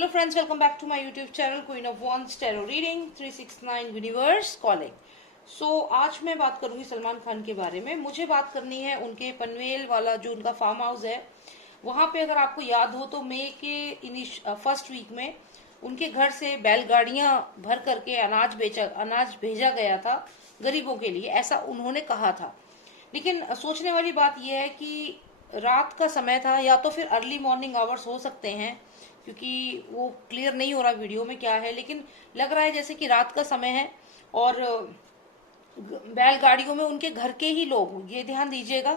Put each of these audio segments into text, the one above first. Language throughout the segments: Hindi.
Hello friends, welcome back to my YouTube channel queen of wands tarot reading 369 universe calling. आज मैं बात करूंगी सलमान खान के बारे में। मुझे बात करनी है उनके पनवेल वाला जो उनका फार्म हाउस है वहां पे। अगर आपको याद हो तो मई के फर्स्ट वीक में उनके घर से बैलगाड़ियां भर करके अनाज भेजा गया था गरीबों के लिए, ऐसा उन्होंने कहा था। लेकिन सोचने वाली बात यह है कि रात का समय था या तो फिर अर्ली मॉर्निंग आवर्स हो सकते हैं, क्योंकि वो क्लियर नहीं हो रहा वीडियो में क्या है, लेकिन लग रहा है जैसे कि रात का समय है। और बैलगाड़ियों में उनके घर के ही लोग, ये ध्यान दीजिएगा,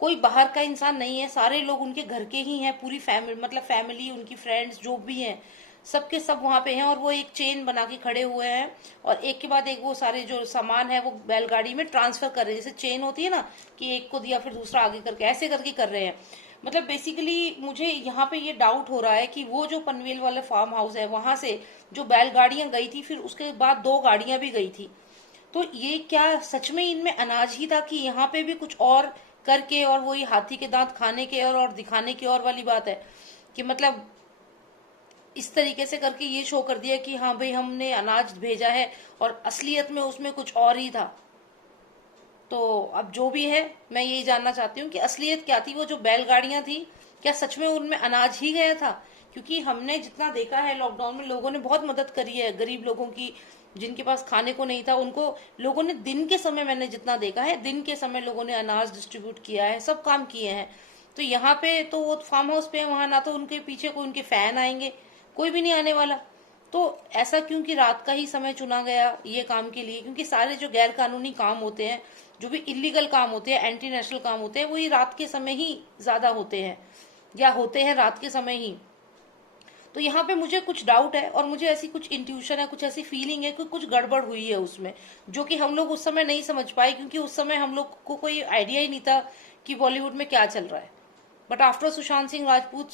कोई बाहर का इंसान नहीं है, सारे लोग उनके घर के ही हैं। पूरी फैमिली, मतलब फैमिली, उनकी फ्रेंड्स जो भी हैं, सबके सब वहां पे हैं। और वो एक चेन बना के खड़े हुए हैं और एक के बाद एक वो सारे जो सामान है वो बैलगाड़ी में ट्रांसफर कर रहे हैं। जैसे चेन होती है ना कि एक को दिया फिर दूसरा आगे करके, ऐसे करके कर रहे हैं। मतलब बेसिकली मुझे यहाँ पे ये डाउट हो रहा है कि वो जो पनवेल वाले फार्म हाउस है वहां से जो बैलगाड़ियां गई थी, फिर उसके बाद 2 गाड़ियां भी गई थी। तो ये क्या सच में इनमें अनाज ही था कि यहाँ पे भी कुछ और करके, और वही हाथी के दांत खाने के और दिखाने की और वाली बात है कि मतलब इस तरीके से करके ये शो कर दिया कि हाँ भाई हमने अनाज भेजा है और असलियत में उसमें कुछ और ही था। तो अब जो भी है, मैं यही जानना चाहती हूँ कि असलियत क्या थी। वो जो बैलगाड़ियां थी, क्या सच में उनमें अनाज ही गया था? क्योंकि हमने जितना देखा है लॉकडाउन में लोगों ने बहुत मदद करी है गरीब लोगों की, जिनके पास खाने को नहीं था उनको लोगों ने दिन के समय, मैंने जितना देखा है दिन के समय लोगों ने अनाज डिस्ट्रीब्यूट किया है, सब काम किए हैं। तो यहाँ पे तो वो फार्म हाउस पे है, वहां ना तो उनके पीछे कोई उनके फैन आएंगे, कोई भी नहीं आने वाला। तो ऐसा क्यों कि रात का ही समय चुना गया ये काम के लिए? क्योंकि सारे जो गैर कानूनी काम होते हैं, जो भी इलीगल काम होते हैं, एंटी नेशनल काम होते हैं, वो ये रात के समय ही ज्यादा होते हैं या होते हैं रात के समय ही। तो यहाँ पे मुझे कुछ डाउट है और मुझे ऐसी कुछ इंट्यूशन है, कुछ ऐसी फीलिंग है कि कुछ गड़बड़ हुई है उसमें, जो कि हम लोग उस समय नहीं समझ पाए, क्योंकि उस समय हम लोग को कोई आइडिया ही नहीं था कि बॉलीवुड में क्या चल रहा है। But after Sushant Singh Rajput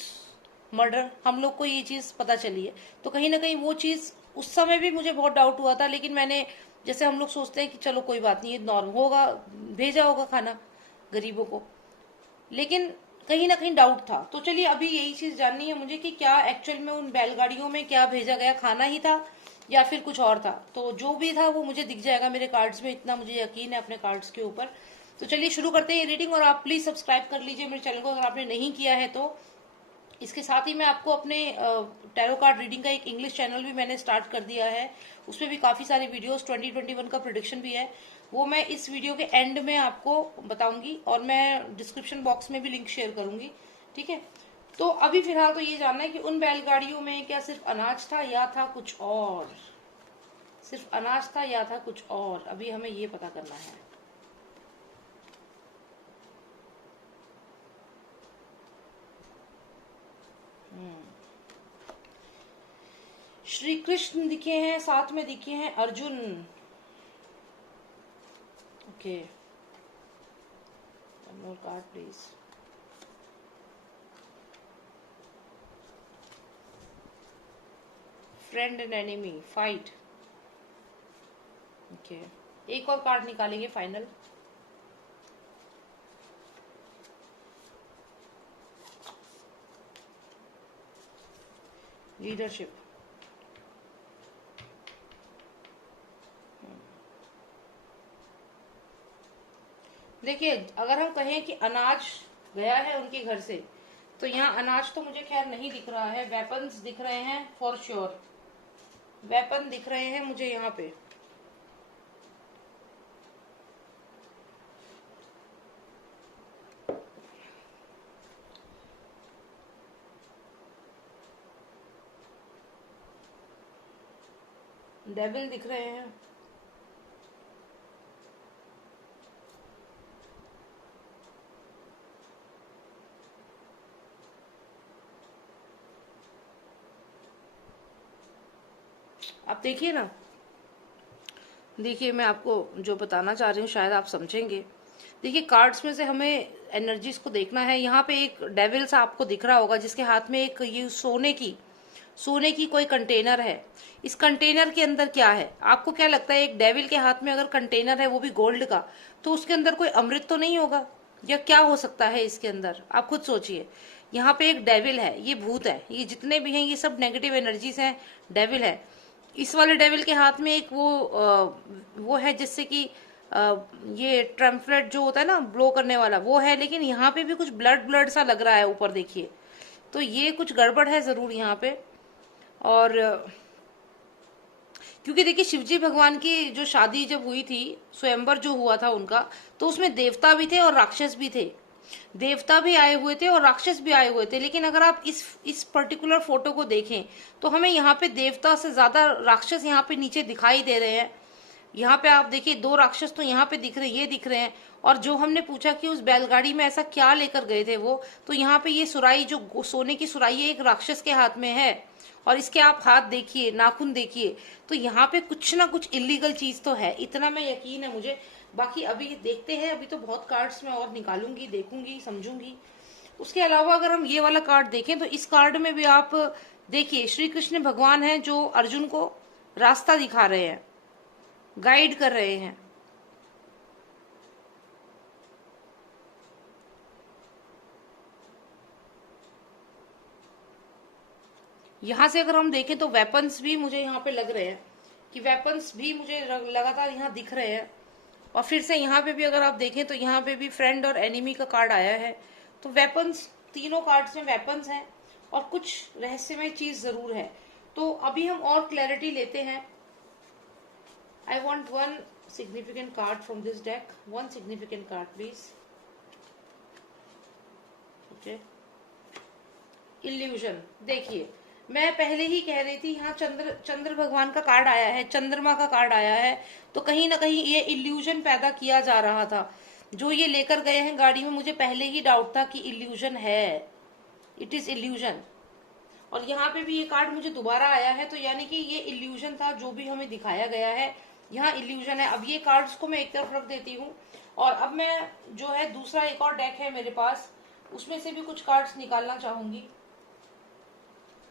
murder हम लोग को ये चीज पता चली है। तो कहीं ना कहीं वो चीज उस समय भी मुझे बहुत डाउट हुआ था, लेकिन मैंने, जैसे हम लोग सोचते हैं कि चलो कोई बात नहीं, नॉर्मल होगा, भेजा होगा खाना गरीबों को, लेकिन कहीं ना कहीं डाउट था। तो चलिए अभी यही चीज जाननी है मुझे कि क्या एक्चुअल में उन बैलगाड़ियों में क्या भेजा गया, खाना ही था या फिर कुछ और था। तो जो भी था वो मुझे दिख जाएगा मेरे कार्ड्स में, इतना मुझे यकीन है अपने कार्ड्स के ऊपर। तो चलिए शुरू करते हैं रीडिंग। और आप प्लीज सब्सक्राइब कर लीजिए मेरे चैनल को अगर आपने नहीं किया है तो। इसके साथ ही मैं आपको अपने टैरो कार्ड रीडिंग का एक इंग्लिश चैनल भी मैंने स्टार्ट कर दिया है, उसमें भी काफी सारे वीडियोस, 2021 का प्रिडिक्शन भी है, वो मैं इस वीडियो के एंड में आपको बताऊंगी और मैं डिस्क्रिप्शन बॉक्स में भी लिंक शेयर करूंगी, ठीक है। तो अभी फिलहाल तो ये जानना है कि उन बैलगाड़ियों में क्या सिर्फ अनाज था या था कुछ और? सिर्फ अनाज था या था कुछ और? अभी हमें ये पता करना है। श्री कृष्ण दिखे हैं, साथ में दिखे हैं Arjun. Okay, one more card please. Friend and enemy, fight. Okay, एक और कार्ड निकालेंगे फाइनल। लीडरशिप। देखिए, अगर हम कहें कि अनाज गया है उनके घर से, तो यहाँ अनाज तो मुझे खैर नहीं दिख रहा है, वेपन्स दिख रहे हैं फॉर श्योर, वेपन दिख रहे हैं मुझे यहाँ पे। डेविल दिख रहे हैं, आप देखिए ना, देखिए मैं आपको जो बताना चाह रही हूँ शायद आप समझेंगे। देखिए कार्ड्स में से हमें एनर्जीज को देखना है। यहाँ पे एक डेविल सा आपको दिख रहा होगा जिसके हाथ में एक ये सोने की कोई कंटेनर है। इस कंटेनर के अंदर क्या है? आपको क्या लगता है एक डेविल के हाथ में अगर कंटेनर है वो भी गोल्ड का, तो उसके अंदर कोई अमृत तो नहीं होगा? या क्या हो सकता है इसके अंदर? आप खुद सोचिए। यहाँ पे एक डेविल है, ये भूत है, ये जितने भी हैं ये सब नेगेटिव एनर्जीज हैं, डेविल है। इस वाले डेविल के हाथ में एक वो है जिससे कि ये ट्रम्पलेट जो होता है ना ब्लो करने वाला, वो है, लेकिन यहाँ पे भी कुछ ब्लड ब्लड सा लग रहा है ऊपर, देखिए। तो ये कुछ गड़बड़ है जरूर यहाँ पे। और क्योंकि देखिए शिवजी भगवान की जो शादी जब हुई थी, स्वयंवर जो हुआ था उनका, तो उसमें देवता भी थे और राक्षस भी थे। देवता भी आए हुए थे और राक्षस भी आए हुए थे, लेकिन अगर आप इस पर्टिकुलर फोटो को देखें तो हमें यहाँ पे देवता से ज्यादा राक्षस यहाँ पे नीचे दिखाई दे रहे हैं। यहाँ पे आप देखिए 2 राक्षस तो यहाँ पे दिख रहे, ये दिख रहे हैं। और जो हमने पूछा कि उस बैलगाड़ी में ऐसा क्या लेकर गए थे वो, तो यहाँ पे ये सुराई, जो सोने की सुराई है, एक राक्षस के हाथ में है। और इसके आप हाथ देखिए, नाखून देखिए, तो यहाँ पे कुछ ना कुछ इलीगल चीज तो है, इतना मैं यकीन है मुझे। बाकी अभी देखते हैं, अभी तो बहुत कार्ड्स मैं और निकालूंगी, देखूंगी, समझूंगी। उसके अलावा अगर हम ये वाला कार्ड देखें तो इस कार्ड में भी आप देखिए श्री कृष्ण भगवान हैं जो अर्जुन को रास्ता दिखा रहे हैं, गाइड कर रहे हैं। यहां से अगर हम देखें तो वेपन्स भी मुझे यहाँ पे लग रहे हैं, कि वेपन्स भी मुझे लगातार यहाँ दिख रहे हैं। और फिर से यहाँ पे भी अगर आप देखें तो यहाँ पे भी फ्रेंड और एनिमी का कार्ड आया है। तो वेपन्स, तीनों कार्ड्स में वेपन्स हैं और कुछ रहस्यमय चीज जरूर है। तो अभी हम और क्लैरिटी लेते हैं। I want one significant card from this deck, one significant card please. Okay, illusion. देखिए मैं पहले ही कह रही थी, यहाँ चंद्र भगवान का कार्ड आया है, चंद्रमा का कार्ड आया है, तो कहीं ना कहीं ये इल्यूजन पैदा किया जा रहा था। जो ये लेकर गए हैं गाड़ी में, मुझे पहले ही डाउट था कि इल्यूजन है, इट इज इल्यूजन। और यहाँ पे भी ये कार्ड मुझे दोबारा आया है, तो यानी कि ये इल्यूजन था जो भी हमें दिखाया गया है, यहाँ इल्यूजन है। अब ये कार्ड्स को मैं एक तरफ रख देती हूँ और अब मैं जो है दूसरा एक और डेक है मेरे पास, उसमें से भी कुछ कार्ड्स निकालना चाहूंगी।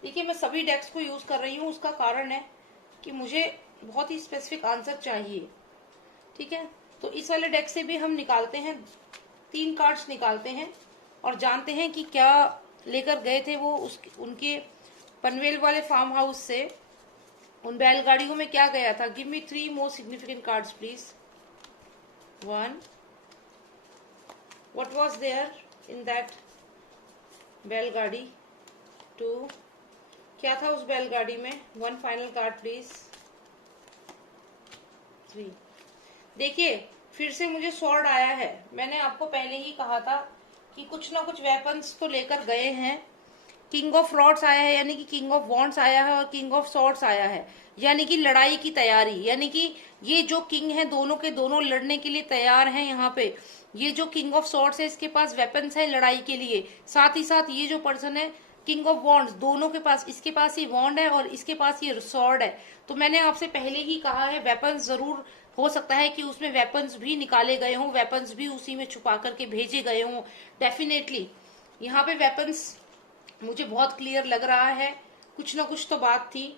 देखिए मैं सभी डेक्स को यूज कर रही हूँ, उसका कारण है कि मुझे बहुत ही स्पेसिफिक आंसर चाहिए, ठीक है। तो इस वाले डेक से भी हम निकालते हैं, 3 कार्ड्स निकालते हैं और जानते हैं कि क्या लेकर गए थे वो उनके पनवेल वाले फार्म हाउस से, उन बैलगाड़ियों में क्या गया था। Give me 3 more significant cards please. 1, what was there in that bailgadi. 2, क्या था उस बैलगाड़ी में। 1 फाइनल कार्ड प्लीज। 3, देखिए फिर से मुझे स्वॉर्ड आया है। मैंने आपको पहले ही कहा था कि कुछ ना कुछ वेपन्स तो लेकर गए हैं। किंग ऑफ रॉड्स आया है, यानी कि किंग ऑफ वॉन्ड्स आया है, और किंग ऑफ सॉर्ड्स आया है, यानी कि लड़ाई की तैयारी। यानी कि ये जो किंग है दोनों के दोनों लड़ने के लिए तैयार हैं यहाँ पे। ये जो किंग ऑफ सॉर्ड्स है इसके पास वेपन्स है लड़ाई के लिए, साथ ही साथ ये जो पर्सन है किंग ऑफ वॉन्ड्स, दोनों के पास, इसके पास ये वॉन्ड है और इसके पास ये सॉर्ड है। तो मैंने आपसे पहले ही कहा है वेपन्स जरूर हो सकता है कि उसमें वेपन्स भी निकाले गए हों, वेपन्स भी उसी में छुपा करके भेजे गए हों, डेफिनेटली। यहाँ पे वेपन्स मुझे बहुत क्लियर लग रहा है, कुछ ना कुछ तो बात थी।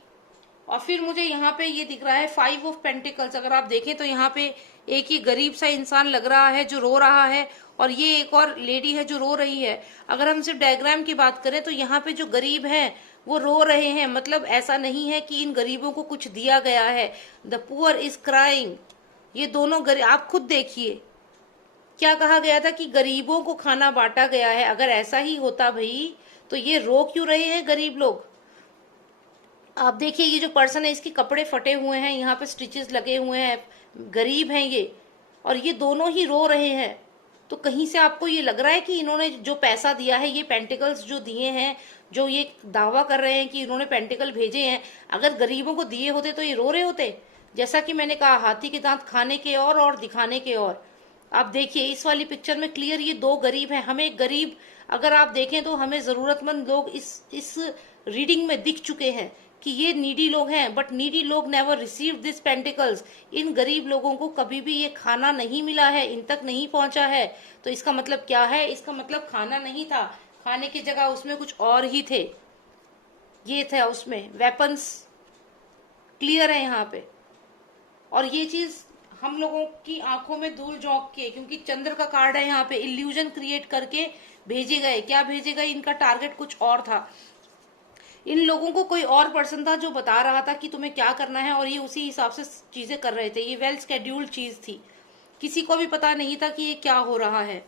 और फिर मुझे यहाँ पे ये दिख रहा है 5 ऑफ पेंटिकल्स। अगर आप देखें तो यहाँ पे एक ही गरीब सा इंसान लग रहा है जो रो रहा है, और ये एक और लेडी है जो रो रही है। अगर हम सिर्फ डायग्राम की बात करें तो यहाँ पे जो गरीब हैं वो रो रहे हैं, मतलब ऐसा नहीं है कि इन गरीबों को कुछ दिया गया है। The poor is crying. ये दोनों गरीब, आप खुद देखिए क्या कहा गया था कि गरीबों को खाना बांटा गया है। अगर ऐसा ही होता भाई तो ये रो क्यों रहे हैं गरीब लोग। आप देखिए ये जो पर्सन है इसके कपड़े फटे हुए हैं, यहाँ पे स्टिचेस लगे हुए हैं, गरीब हैं ये, और ये दोनों ही रो रहे हैं। तो कहीं से आपको ये लग रहा है कि इन्होंने जो पैसा दिया है, ये पेंटिकल्स जो दिए हैं, जो ये दावा कर रहे हैं कि इन्होंने पेंटिकल भेजे हैं, अगर गरीबों को दिए होते तो ये रो रहे होते। जैसा कि मैंने कहा, हाथी के दांत खाने के और दिखाने के और। आप देखिए इस वाली पिक्चर में क्लियर ये 2 गरीब हैं। हमें गरीब, अगर आप देखें तो हमें जरूरतमंद लोग इस रीडिंग में दिख चुके हैं कि ये नीडी लोग हैं, बट नीडी लोग नेवर रिसीव दिस पेंटिकल्स। इन गरीब लोगों को कभी भी ये खाना नहीं मिला है, इन तक नहीं पहुंचा है। तो इसका मतलब क्या है, इसका मतलब खाना नहीं था, खाने की जगह उसमें कुछ और ही थे। ये था उसमें वेपन्स, क्लियर है यहाँ पे। और ये चीज हम लोगों की आंखों में धूल झोंक के, क्योंकि चंद्र का कार्ड है यहाँ पे, इल्यूजन क्रिएट करके भेजे गए। क्या भेजे गए? इनका टारगेट कुछ और था। इन लोगों को कोई और पर्सन था जो बता रहा था कि तुम्हें क्या करना है, और ये उसी हिसाब से चीजें कर रहे थे। ये वेल स्केड्यूल्ड चीज थी, किसी को भी पता नहीं था कि ये क्या हो रहा है।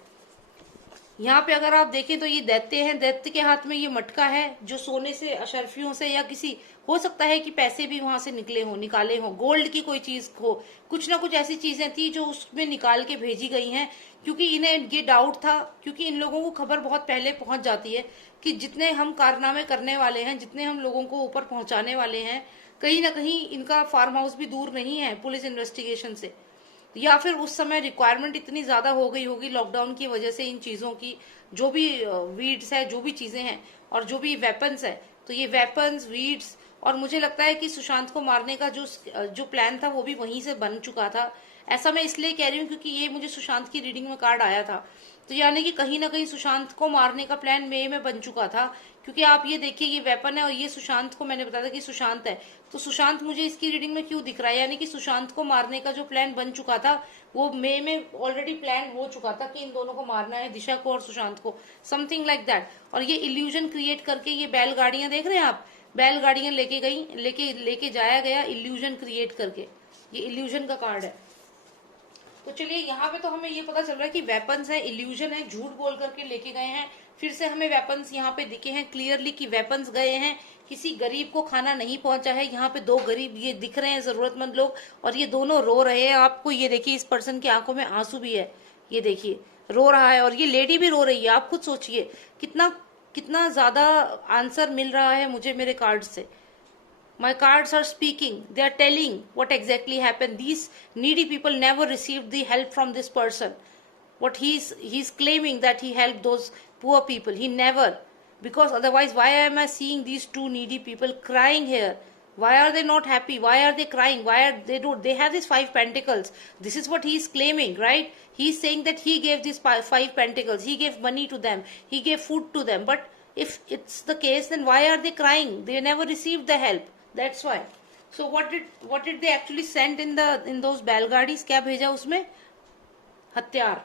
यहाँ पे अगर आप देखें तो ये दैत्य हैं, दैत्य के हाथ में ये मटका है जो सोने से, अशरफियों से, या किसी, हो सकता है कि पैसे भी वहां से निकाले हो, गोल्ड की कोई चीज हो, कुछ ना कुछ ऐसी चीजें थी जो उसमें निकाल के भेजी गई हैं। क्योंकि इन्हें ये डाउट था, क्योंकि इन लोगों को खबर बहुत पहले पहुंच जाती है कि जितने हम कारनामे करने वाले हैं, जितने हम लोगों को ऊपर पहुंचाने वाले हैं, कहीं ना कहीं इनका फार्म हाउस भी दूर नहीं है पुलिस इन्वेस्टिगेशन से। या फिर उस समय रिक्वायरमेंट इतनी ज्यादा हो गई होगी लॉकडाउन की वजह से इन चीजों की, जो भी वीड्स है, जो भी चीजें हैं, और जो भी वेपन्स है, तो ये वेपन्स, वीड्स, और मुझे लगता है कि सुशांत को मारने का जो प्लान था वो भी वहीं से बन चुका था। ऐसा मैं इसलिए कह रही हूँ क्योंकि ये मुझे सुशांत की रीडिंग में कार्ड आया था, तो यानी कि कहीं ना कहीं सुशांत को मारने का प्लान मई में बन चुका था। क्योंकि आप ये देखिए, ये वेपन है और ये सुशांत को, मैंने बताया था कि सुशांत है, तो सुशांत मुझे इसकी रीडिंग में क्यों दिख रहा है, यानी कि सुशांत को मारने का जो प्लान बन चुका था वो मई में ऑलरेडी प्लान हो चुका था कि इन दोनों को मारना है, दिशा को और सुशांत को, समथिंग लाइक दैट। और ये इल्यूजन क्रिएट करके, ये बैलगाड़ियां देख रहे हैं आप, बैलगाड़ियां लेके जाया गया इल्यूजन क्रिएट करके। ये इल्यूजन का कार्ड है। तो चलिए, यहाँ पे तो हमें ये पता चल रहा है कि वेपन्स है, इल्यूजन है, झूठ बोल करके लेके गए हैं। फिर से हमें वेपन्स यहाँ पे दिखे हैं क्लियरली कि वेपन्स गए हैं, किसी गरीब को खाना नहीं पहुंचा है। यहाँ पे दो गरीब ये दिख रहे हैं, जरूरतमंद लोग, और ये दोनों रो रहे हैं। आपको ये देखिए, इस पर्सन की आंखों में आंसू भी है, ये देखिए रो रहा है, और ये लेडी भी रो रही है। आप खुद सोचिए कितना कितना ज्यादा आंसर मिल रहा है मुझे मेरे कार्ड से। My cards are speaking. They are telling what exactly happened. These needy people never received the help from this person. What he's claiming that he helped those poor people. He never. Because otherwise, why am I seeing these two needy people crying here? Why are they not happy? Why are they crying? Why are they don't? They have these 5 pentacles. This is what he's claiming, right? He's saying that he gave these 5 pentacles. He gave money to them. He gave food to them. But if it's the case, then why are they crying? They never received the help. That's why. So what did they actually send in those बैलगाड़ीज? क्या भेजा उसमें? हथियार।